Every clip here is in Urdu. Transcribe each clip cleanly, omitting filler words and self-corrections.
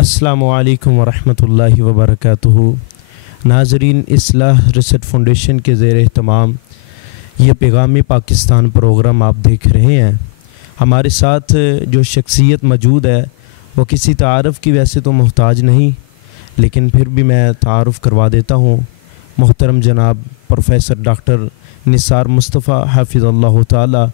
السلام علیکم ورحمۃ اللہ وبرکاتہ۔ ناظرین، اصلاح ریسرچ فاؤنڈیشن کے زیر اہتمام یہ پیغام پاکستان پروگرام آپ دیکھ رہے ہیں۔ ہمارے ساتھ جو شخصیت موجود ہے وہ کسی تعارف کی ویسے تو محتاج نہیں، لیکن پھر بھی میں تعارف کروا دیتا ہوں۔ محترم جناب پروفیسر ڈاکٹر نثار مصطفیٰ حافظ اللہ تعالی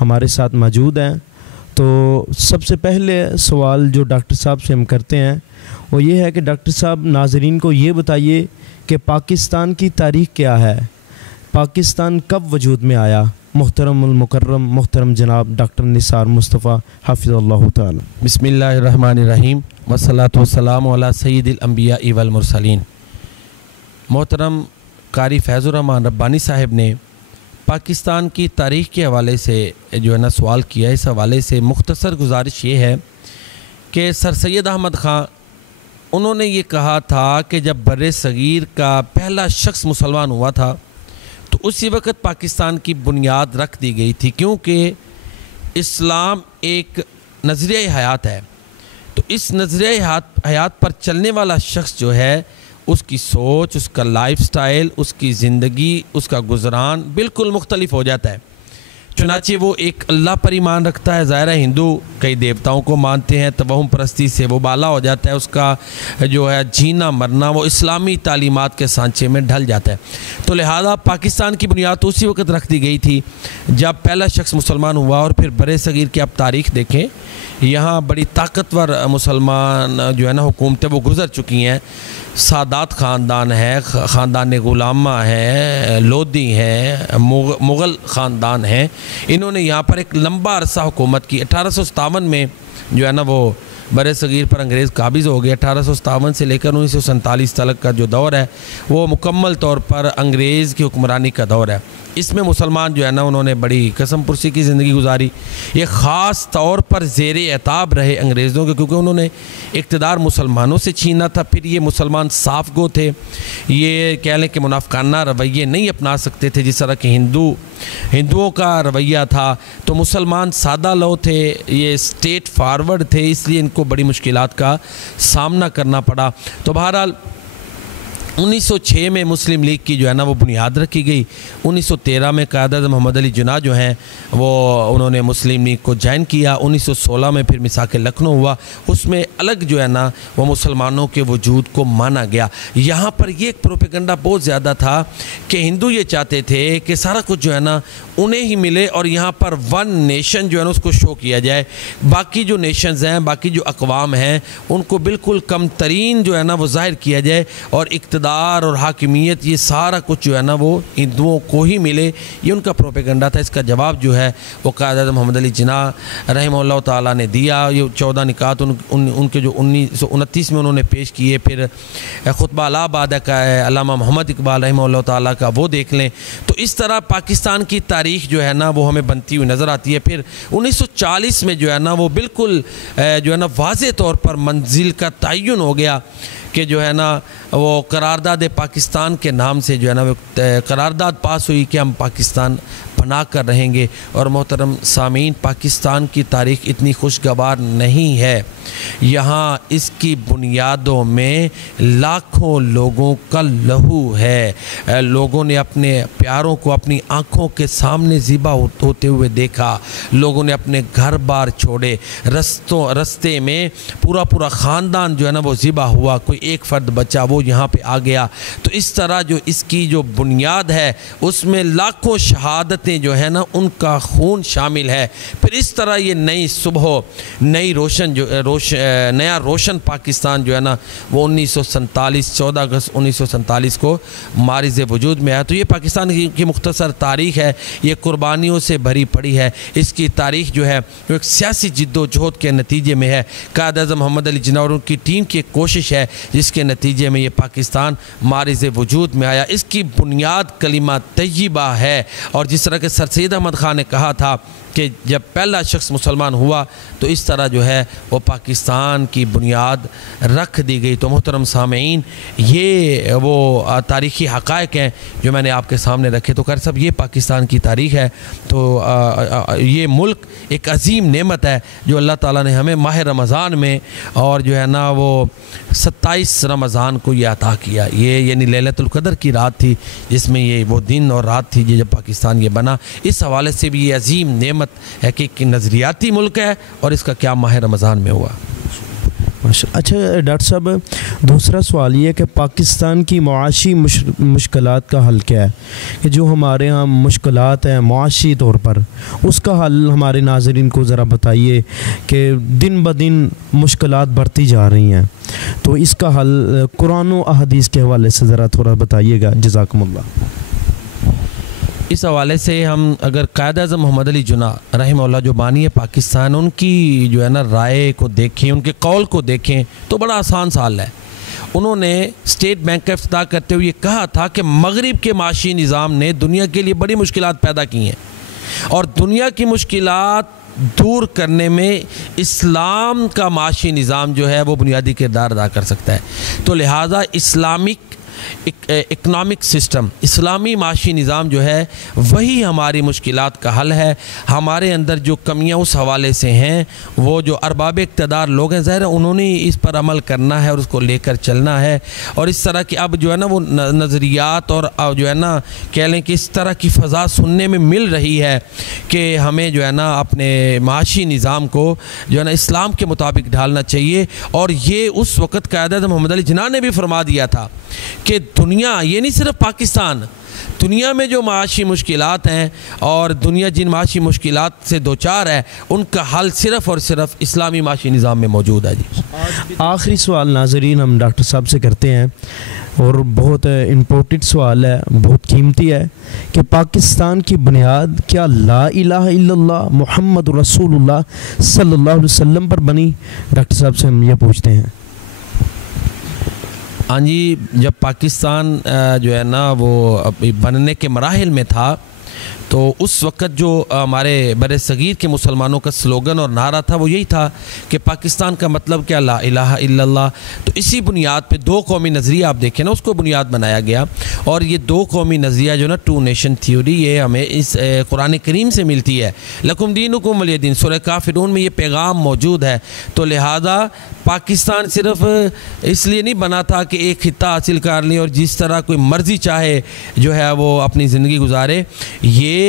ہمارے ساتھ موجود ہیں۔ تو سب سے پہلے سوال جو ڈاکٹر صاحب سے ہم کرتے ہیں وہ یہ ہے کہ ڈاکٹر صاحب ناظرین کو یہ بتائیے کہ پاکستان کی تاریخ کیا ہے، پاکستان کب وجود میں آیا؟ محترم المکرم محترم جناب ڈاکٹر نثار مصطفیٰ حافظ اللہ تعالی۔ بسم اللہ الرحمن الرحیم والصلاة والسلام علی سید الانبیاء والمرسلین۔ محترم قاری فیض الرحمن ربانی صاحب نے پاکستان کی تاریخ کے حوالے سے جو ہے نا سوال کیا۔ اس حوالے سے مختصر گزارش یہ ہے کہ سر سید احمد خان انہوں نے یہ کہا تھا کہ جب بر صغیر کا پہلا شخص مسلمان ہوا تھا تو اسی وقت پاکستان کی بنیاد رکھ دی گئی تھی، کیونکہ اسلام ایک نظریہ حیات ہے۔ تو اس نظریہ حیات پر چلنے والا شخص جو ہے اس کی سوچ، اس کا لائف سٹائل، اس کی زندگی، اس کا گزران بالکل مختلف ہو جاتا ہے۔ چنانچہ وہ ایک اللہ پر ایمان رکھتا ہے۔ ظاہر ہے ہندو کئی دیوتاؤں کو مانتے ہیں، توہم پرستی سے وہ بالا ہو جاتا ہے، اس کا جو ہے جینا مرنا وہ اسلامی تعلیمات کے سانچے میں ڈھل جاتا ہے۔ تو لہذا پاکستان کی بنیاد تو اسی وقت رکھ دی گئی تھی جب پہلا شخص مسلمان ہوا۔ اور پھر بر صغیر کی آپ تاریخ دیکھیں، یہاں بڑی طاقتور مسلمان جو ہے نا حکومتیں وہ گزر چکی ہیں۔ سادات خاندان ہے، خاندان غلامہ ہے، لودھی ہیں، مغل خاندان ہیں۔ انہوں نے یہاں پر ایک لمبا عرصہ حکومت کی۔ 1857 میں جو ہے نا وہ بر صغیر پر انگریز قابض ہو گئے۔ 1857 سے لے کر 1947 تک کا جو دور ہے وہ مکمل طور پر انگریز کی حکمرانی کا دور ہے۔ اس میں مسلمان جو ہے نا انہوں نے بڑی قسم پرسی کی زندگی گزاری۔ یہ خاص طور پر زیر عتاب رہے انگریزوں کے، کیونکہ انہوں نے اقتدار مسلمانوں سے چھینا تھا۔ پھر یہ مسلمان صاف گو تھے، یہ کہہ لیں کہ منافقانہ رویے نہیں اپنا سکتے تھے جس طرح کہ ہندوؤں کا رویہ تھا۔ تو مسلمان سادہ لو تھے، یہ اسٹیٹ فارورڈ تھے، اس لیے ان کو بڑی مشکلات کا سامنا کرنا پڑا۔ تو بہرحال 1906 میں مسلم لیگ کی جو ہے نا وہ بنیاد رکھی گئی۔ 1913 میں قائد اعظم محمد علی جناح جو ہیں وہ انہوں نے مسلم لیگ کو جوائن کیا۔ 1916 میں پھر میثاق لکھنؤ ہوا، اس میں الگ جو ہے نا وہ مسلمانوں کے وجود کو مانا گیا۔ یہاں پر یہ ایک پروپیگنڈا بہت زیادہ تھا کہ ہندو یہ چاہتے تھے کہ سارا کچھ جو ہے نا انہیں ہی ملے، اور یہاں پر ون نیشن جو ہے نا اس کو شو کیا جائے، باقی جو نیشنز ہیں، باقی جو اقوام ہیں ان کو بالکل کم ترین جو ہے نا وہ ظاہر کیا جائے، اور اقتدار اور حاکمیت یہ سارا کچھ جو ہے نا وہ ہندوؤں کو ہی ملے۔ یہ ان کا پروپیگنڈا تھا۔ اس کا جواب جو ہے وہ قائد اعظم محمد علی جناح رحمہ اللہ تعالیٰ نے دیا۔ یہ 14 نکات ان کے جو 1929 میں انہوں نے پیش کیے۔ پھر خطبہ الہ آباد کا علامہ محمد اقبال رحمہ اللہ تعالیٰ کا وہ دیکھ لیں۔ تو اس طرح پاکستان کی تاریخ جو ہے نا وہ ہمیں بنتی ہوئی نظر آتی ہے۔ پھر 1940 میں جو ہے نا وہ بالکل جو ہے نا واضح طور پر منزل کا تعین ہو گیا کہ جو ہے نا وہ قرارداد پاکستان کے نام سے جو ہے نا وہ قرارداد پاس ہوئی کہ ہم پاکستان بنا کر رہیں گے۔ اور محترم سامعین، پاکستان کی تاریخ اتنی خوشگوار نہیں ہے۔ یہاں اس کی بنیادوں میں لاکھوں لوگوں کا لہو ہے۔ لوگوں نے اپنے پیاروں کو اپنی آنکھوں کے سامنے ذبح ہوتے ہوئے دیکھا، لوگوں نے اپنے گھر بار چھوڑے، رستے میں پورا خاندان جو ہے نا وہ ذبح ہوا، کوئی ایک فرد بچا وہ یہاں پہ آ گیا۔ تو اس طرح جو اس کی جو بنیاد ہے اس میں لاکھوں شہادتیں جو ہے نا ان کا خون شامل ہے۔ پھر اس طرح یہ نئی صبح، نیا روشن پاکستان جو ہے نا وہ 1947 14 اگست 1947 کو مارز وجود میں آیا۔ تو یہ پاکستان کی مختصر تاریخ ہے، یہ قربانیوں سے بھری پڑی ہے۔ اس کی تاریخ جو ہے وہ ایک سیاسی جد و جہد کے نتیجے میں ہے۔ قائد اعظم محمد علی جناح اور ان کی ٹیم کی ایک کوشش ہے جس کے نتیجے میں یہ پاکستان مارز وجود میں آیا۔ اس کی بنیاد کلمہ طیبہ ہے، اور جس طرح کہ سر سید احمد خان نے کہا تھا کہ جب پہلا شخص مسلمان ہوا تو اس طرح جو ہے وہ پاکستان کی بنیاد رکھ دی گئی۔ تو محترم سامعین، یہ وہ تاریخی حقائق ہیں جو میں نے آپ کے سامنے رکھے۔ تو قاری صاحب، یہ پاکستان کی تاریخ ہے۔ تو یہ ملک ایک عظیم نعمت ہے جو اللہ تعالیٰ نے ہمیں ماہ رمضان میں، اور جو ہے نا وہ 27 رمضان کو یہ عطا کیا۔ یہ یعنی لیلۃ القدر کی رات تھی جس میں یہ وہ دن اور رات تھی جب پاکستان یہ بنا۔ اس حوالے سے بھی یہ عظیم نعمت ہے کہ ایک نظریاتی ملک ہے، اور اس کا کیا ماہ رمضان میں ہوا۔ اچھا ڈاکٹر صاحب، دوسرا سوال یہ ہے کہ پاکستان کی معاشی مشکلات کا حل کیا ہے؟ کہ جو ہمارے ہاں مشکلات ہیں معاشی طور پر، اس کا حل ہمارے ناظرین کو ذرا بتائیے کہ دن بدن مشکلات بڑھتی جا رہی ہیں، تو اس کا حل قرآن و احادیث کے حوالے سے ذرا تھوڑا بتائیے گا، جزاکم اللہ۔ اس حوالے سے ہم اگر قائد اعظم محمد علی جناح رحمہ اللہ جو بانی ہے پاکستان، ان کی جو ہے نا رائے کو دیکھیں، ان کے قول کو دیکھیں تو بڑا آسان سوال ہے۔ انہوں نے اسٹیٹ بینک کا افتتاح کرتے ہوئے یہ کہا تھا کہ مغرب کے معاشی نظام نے دنیا کے لیے بڑی مشکلات پیدا کی ہیں، اور دنیا کی مشکلات دور کرنے میں اسلام کا معاشی نظام جو ہے وہ بنیادی کردار ادا کر سکتا ہے۔ تو لہٰذا اسلامک اکنامک سسٹم، اسلامی معاشی نظام جو ہے وہی ہماری مشکلات کا حل ہے۔ ہمارے اندر جو کمیاں اس حوالے سے ہیں، وہ جو ارباب اقتدار لوگ ہیں، ظاہر ہے انہوں نے اس پر عمل کرنا ہے اور اس کو لے کر چلنا ہے۔ اور اس طرح کی اب جو ہے نا وہ نظریات اور جو ہے نا کہہ لیں کہ اس طرح کی فضا سننے میں مل رہی ہے کہ ہمیں جو ہے نا اپنے معاشی نظام کو جو ہے نا اسلام کے مطابق ڈھالنا چاہیے۔ اور یہ اس وقت قائد اعظم محمد علی جناح نے بھی فرما دیا تھا کہ دنیا، یہ نہیں صرف پاکستان، دنیا میں جو معاشی مشکلات ہیں اور دنیا جن معاشی مشکلات سے دوچار ہے، ان کا حل صرف اور صرف اسلامی معاشی نظام میں موجود ہے۔ جی آخری سوال ناظرین ہم ڈاکٹر صاحب سے کرتے ہیں، اور بہت امپورٹنٹ سوال ہے، بہت قیمتی ہے، کہ پاکستان کی بنیاد کیا لا الہ الا اللہ محمد رسول اللہ صلی اللہ علیہ وسلم پر بنی؟ ڈاکٹر صاحب سے ہم یہ پوچھتے ہیں۔ ہاں جی، جب پاکستان جو ہے نا وہ بننے کے مراحل میں تھا تو اس وقت جو ہمارے بر صغیر کے مسلمانوں کا سلوگن اور نعرہ تھا وہ یہی تھا کہ پاکستان کا مطلب کیا، لا الہ الا اللہ۔ تو اسی بنیاد پہ دو قومی نظریہ آپ دیکھیں نا، اس کو بنیاد بنایا گیا۔ اور یہ دو قومی نظریہ جو نا ٹو نیشن تھیوری، یہ ہمیں اس قرآن کریم سے ملتی ہے۔ لکم دینکم ولی دین، سورہ کافرون میں یہ پیغام موجود ہے۔ تو لہٰذا پاکستان صرف اس لیے نہیں بنا تھا کہ ایک خطہ حاصل کر لیں اور جس طرح کوئی مرضی چاہے جو ہے وہ اپنی زندگی گزارے۔ یہ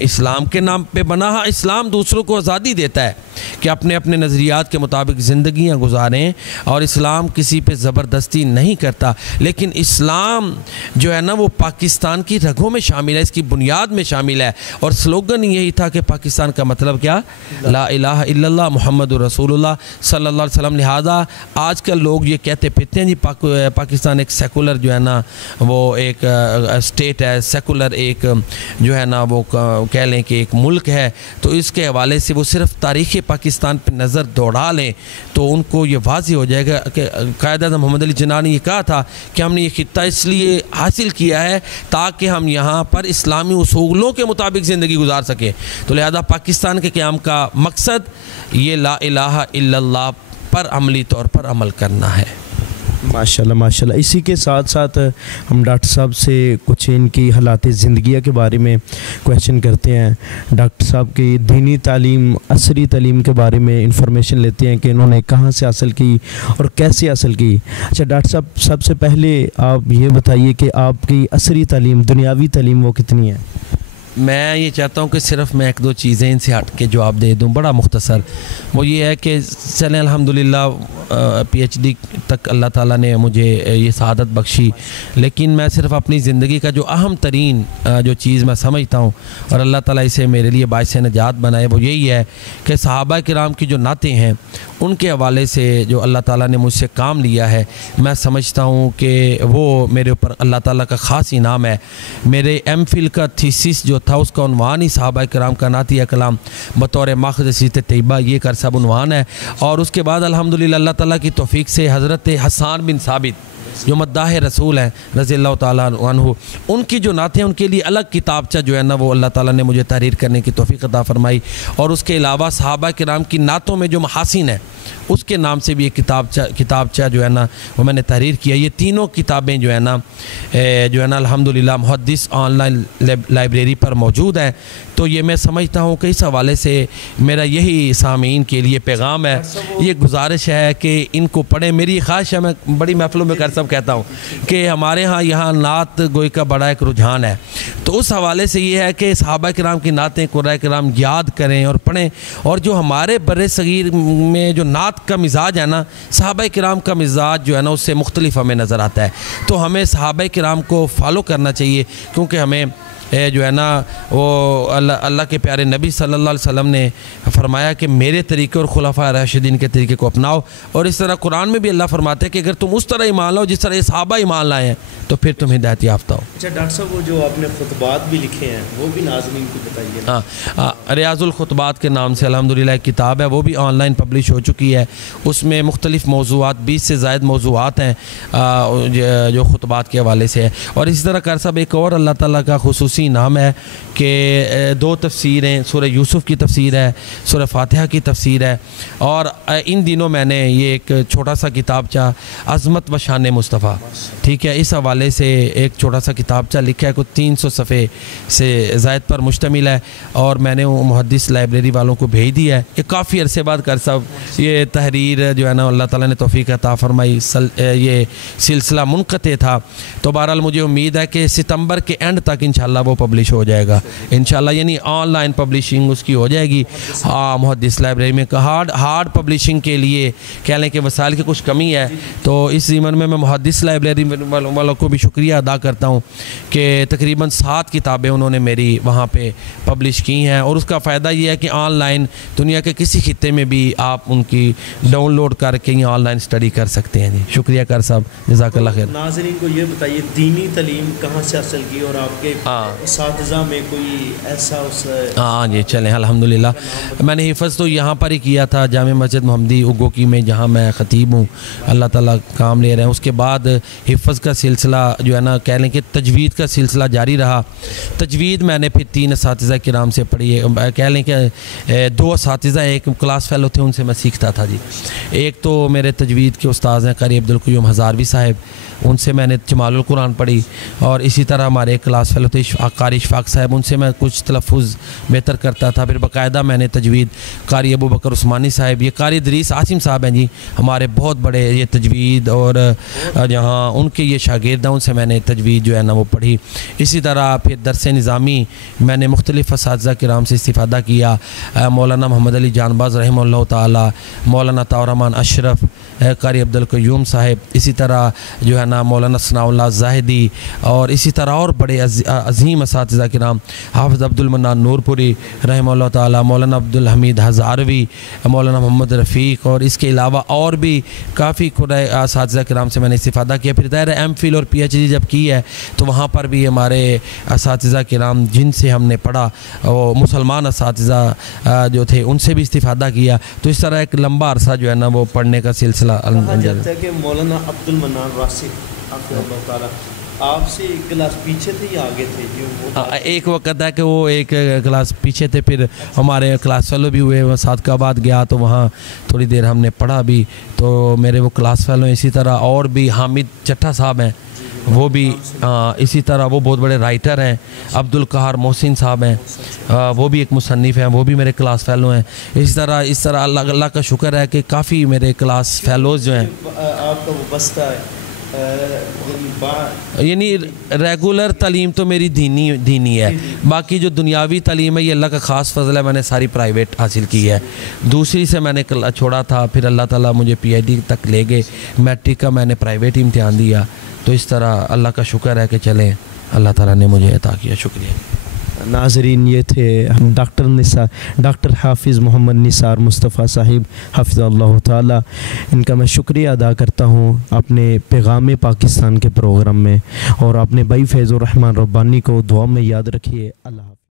اسلام کے نام پہ بنا۔ ہاں، اسلام دوسروں کو آزادی دیتا ہے کہ اپنے اپنے نظریات کے مطابق زندگیاں گزاریں، اور اسلام کسی پہ زبردستی نہیں کرتا، لیکن اسلام جو ہے نا وہ پاکستان کی رگوں میں شامل ہے، اس کی بنیاد میں شامل ہے۔ اور سلوگن یہی تھا کہ پاکستان کا مطلب کیا، لا الہ الا اللہ محمد رسول اللہ صلی اللہ علیہ وسلم۔ لہٰذا آج کل لوگ یہ کہتے پھرتے ہیں جی پاکستان ایک سیکولر جو ہے نا وہ ایک اسٹیٹ ہے، سیکولر ایک جو ہے نا وہ کہہ لیں کہ ایک ملک ہے۔ تو اس کے حوالے سے وہ صرف تاریخ پاکستان پہ نظر دوڑا لیں تو ان کو یہ واضح ہو جائے گا کہ قائد اعظم محمد علی جناح نے یہ کہا تھا کہ ہم نے یہ خطہ اس لیے حاصل کیا ہے تاکہ ہم یہاں پر اسلامی اصولوں کے مطابق زندگی گزار سکیں۔ تو لہذا پاکستان کے قیام کا مقصد یہ لا الہ الا اللہ پر عملی طور پر عمل کرنا ہے۔ ماشاءاللہ ماشاءاللہ۔ اسی کے ساتھ ساتھ ہم ڈاکٹر صاحب سے کچھ ان کی حالات زندگیہ کے بارے میں کویشچن کرتے ہیں۔ ڈاکٹر صاحب کی دینی تعلیم، عصری تعلیم کے بارے میں انفارمیشن لیتے ہیں کہ انہوں نے کہاں سے حاصل کی اور کیسے حاصل کی۔ اچھا ڈاکٹر صاحب، سب سے پہلے آپ یہ بتائیے کہ آپ کی عصری تعلیم، دنیاوی تعلیم وہ کتنی ہے؟ میں یہ چاہتا ہوں کہ صرف میں ایک دو چیزیں ان سے ہٹ کے جواب دے دوں، بڑا مختصر۔ وہ یہ ہے کہ چلیں الحمدللہ پی ایچ ڈی تک اللہ تعالیٰ نے مجھے یہ سعادت بخشی، لیکن میں صرف اپنی زندگی کا جو اہم ترین جو چیز میں سمجھتا ہوں اور اللہ تعالیٰ اسے میرے لیے باعث نجات بنائے، وہ یہی ہے کہ صحابہ کرام کی جو نعتیں ہیں ان کے حوالے سے جو اللہ تعالیٰ نے مجھ سے کام لیا ہے، میں سمجھتا ہوں کہ وہ میرے اوپر اللہ تعالیٰ کا خاص انعام ہے۔ میرے ایم فل کا تھیسس جو تھا اس کا عنوان ہی صحابہ کرام کا نعتیہ کلام بطور ماخذ سیرت طیبہ، یہ سب عنوان ہے۔ اور اس کے بعد الحمدللہ اللہ تعالیٰ کی توفیق سے حضرت حسان بن ثابت جو مداح رسول ہیں رضی اللہ تعالیٰ عنہ، ان کی جو نعتیں ان کے لیے الگ کتابچہ جو ہے نا وہ اللہ تعالیٰ نے مجھے تحریر کرنے کی توفیق عطا فرمائی، اور اس کے علاوہ صحابہ کرام کی نعتوں میں جو محاسن ہیں اس کے نام سے بھی ایک کتابچہ جو ہے نا وہ میں نے تحریر کیا۔ یہ تینوں کتابیں جو ہے نا الحمدللہ محدث آن لائن لائبریری پر موجود ہیں۔ تو یہ میں سمجھتا ہوں کہ اس حوالے سے میرا یہی سامعین کے لیے پیغام ہے، یہ گزارش ہے کہ ان کو پڑھیں۔ میری خواہش ہے، میں بڑی محفلوں میں سب کہتا ہوں کہ ہمارے ہاں یہاں نعت گوئی کا بڑا ایک رجحان ہے، تو اس حوالے سے یہ ہے کہ صحابہ کرام کی نعتیں قرآن کرام یاد کریں اور پڑھیں، اور جو ہمارے بر صغیر میں جو نعت کا مزاج ہے نا، صحابہ کرام کا مزاج جو ہے نا اس سے مختلف ہمیں نظر آتا ہے، تو ہمیں صحابہ کرام کو فالو کرنا چاہیے، کیونکہ ہمیں جو ہے نا وہ اللہ کے پیارے نبی صلی اللہ علیہ وسلم نے فرمایا کہ میرے طریقے اور خلفاء راشدین کے طریقے کو اپناؤ، اور اس طرح قرآن میں بھی اللہ فرماتا ہے کہ اگر تم اس طرح ایمان لاؤ جس طرح یہ صحابہ ایمان لائے ہیں تو پھر تم ہدایت یافتہ ہو۔ اچھا ڈاکٹر صاحب، وہ جو آپ نے خطبات بھی لکھے ہیں وہ بھی ناظرین کو بتائیے۔ ہاں، ریاض الخطبات کے نام سے الحمدللہ ایک کتاب ہے، وہ بھی آن لائن پبلش ہو چکی ہے، اس میں مختلف موضوعات 20 سے زائد موضوعات ہیں جو خطبات کے حوالے سے ہے، اور اسی طرح کر صاحب ایک اور اللہ تعالیٰ کا خصوصی نام ہے کہ 2 تفسیریں، سورہ یوسف کی تفسیر ہے، سورہ فاتحہ کی تفسیر ہے، اور ان دنوں میں نے یہ ایک چھوٹا سا کتابچہ عظمت و شان مصطفیٰ، ٹھیک ہے، اس حوالے سے ایک چھوٹا سا کتابچہ لکھا ہے، کوئی 300 صفحے سے زائد پر مشتمل ہے، اور میں نے وہ محدث لائبریری والوں کو بھیج دیا ہے۔ یہ کافی عرصے بعد کر صاحب یہ تحریر جو ہے نا اللہ تعالیٰ نے توفیق عطا فرمائی، یہ سلسلہ منقطع تھا، تو بہرحال مجھے امید ہے کہ ستمبر کے اینڈ تک انشاءاللہ وہ پبلش ہو جائے گا انشاءاللہ، یعنی آن لائن پبلشنگ اس کی ہو جائے گی۔ محدث لائبریری میں ہارڈ پبلشنگ کے لیے کہہ لیں کہ وسائل کی کچھ کمی ہے، تو اس ضمن میں محدث لائبریری والوں کو بھی شکریہ ادا کرتا ہوں کہ تقریباً 7 کتابیں انہوں نے میری وہاں پہ پبلش کی ہیں، اور اس کا فائدہ یہ ہے کہ آن لائن دنیا کے کسی خطے میں بھی آپ ان کی ڈاؤن لوڈ کر کے یہ آن لائن اسٹڈی کر سکتے ہیں۔ جی شکریہ کر صاحب، جزاک اللہ خیر۔ ناظرین کو یہ بتائیے دینی تعلیم کہاں سے حاصل کی، اور آپ کے اساتذہ میں کوئی ایسا ہاں جی چلیں الحمدللہ، میں نے حفظ تو یہاں پر ہی کیا تھا جامع مسجد محمدی اگوکی میں، جہاں میں خطیب ہوں، اللہ تعالیٰ کام لے رہے ہیں۔ اس کے بعد حفظ کا سلسلہ جو ہے نا کہہ لیں کہ تجوید کا سلسلہ جاری رہا۔ تجوید میں نے پھر 3 اساتذہ کرام سے پڑھی ہے، کہہ لیں کہ 2 اساتذہ ایک کلاس فیلو تھے، ان سے میں سیکھتا تھا۔ جی ایک تو میرے تجوید کے استاذ ہیں قاری عبدالقیوم ہزاروی صاحب، ان سے میں نے جمال القرآن پڑھی، اور اسی طرح ہمارے ایک کلاس فیلو تھے قاری اشفاق صاحب، ان سے میں کچھ تلفظ بہتر کرتا تھا۔ پھر باقاعدہ میں نے تجوید قاری ابو بکر عثمانی صاحب، یہ قاری ادریس عاصم صاحب ہیں جی ہمارے بہت بڑے یہ تجوید، اور جہاں ان کے یہ شاگرد ہیں ان سے میں نے تجوید جو ہے نا وہ پڑھی۔ اسی طرح پھر درس نظامی میں نے مختلف اساتذہ کرام سے استفادہ کیا، مولانا محمد علی جانباز رحمہ اللہ تعالی، مولانا طاہر اشرف، قاری عبدالقیوم صاحب، اسی طرح جو ہے نا مولانا ثناء اللہ زاہدی، اور اسی طرح اور بڑے عظیم اساتذہ کرام، حافظ عبد المنان نور پوری رحمہ اللہ تعالی، مولانا عبدالحمید ہزاروی، مولانا محمد رفیق، اور اس کے علاوہ اور بھی کافی اساتذہ کرام سے میں نے استفادہ کیا۔ پھر دائرہ ایم فل اور پی ایچ ڈی جب کی ہے تو وہاں پر بھی ہمارے اساتذہ کرام جن سے ہم نے پڑھا وہ مسلمان اساتذہ جو تھے ان سے بھی استفادہ کیا، تو اس طرح ایک لمبا عرصہ جو ہے نا وہ پڑھنے کا سلسلہ کہ مولانا عبد المنان راسخ اللہ تعالیٰ آپ سے ایک کلاس پیچھے تھے یا آگے تھے؟ ایک وقت ہے کہ وہ ایک کلاس پیچھے تھے، پھر ہمارے کلاس فیلو بھی ہوئے، وہ صادقہ آباد گیا تو وہاں تھوڑی دیر ہم نے پڑھا بھی، تو میرے وہ کلاس فیلو ہیں۔ اسی طرح اور بھی حامد چٹھا صاحب ہیں، وہ بھی اسی طرح وہ بہت بڑے رائٹر ہیں، عبدالقہار محسن صاحب ہیں، وہ بھی ایک مصنف ہیں، وہ بھی میرے کلاس فیلو ہیں۔ اس طرح اللہ کا شکر ہے کہ کافی میرے کلاس فیلوز جو ہیں۔ آپ کا وہ بستہ ہے یعنی ریگولر تعلیم تو میری دینی ہے، باقی جو دنیاوی تعلیم ہے یہ اللہ کا خاص فضل ہے، میں نے ساری پرائیویٹ حاصل کی ہے۔ دوسری سے میں نے چھوڑا تھا، پھر اللہ تعالیٰ مجھے پی ایچ ڈی تک لے گئے، میٹرک کا میں نے پرائیویٹ امتحان دیا، تو اس طرح اللہ کا شکر ہے کہ چلیں اللہ تعالیٰ نے مجھے عطا کیا، شکریہ۔ ناظرین یہ تھے ڈاکٹر حافظ محمد نثار مصطفیٰ صاحب حفظ اللہ تعالی، ان کا میں شکریہ ادا کرتا ہوں اپنے پیغام پاکستان کے پروگرام میں، اور اپنے بھائی فیض الرحمن ربانی کو دعا میں یاد رکھیے۔ اللہ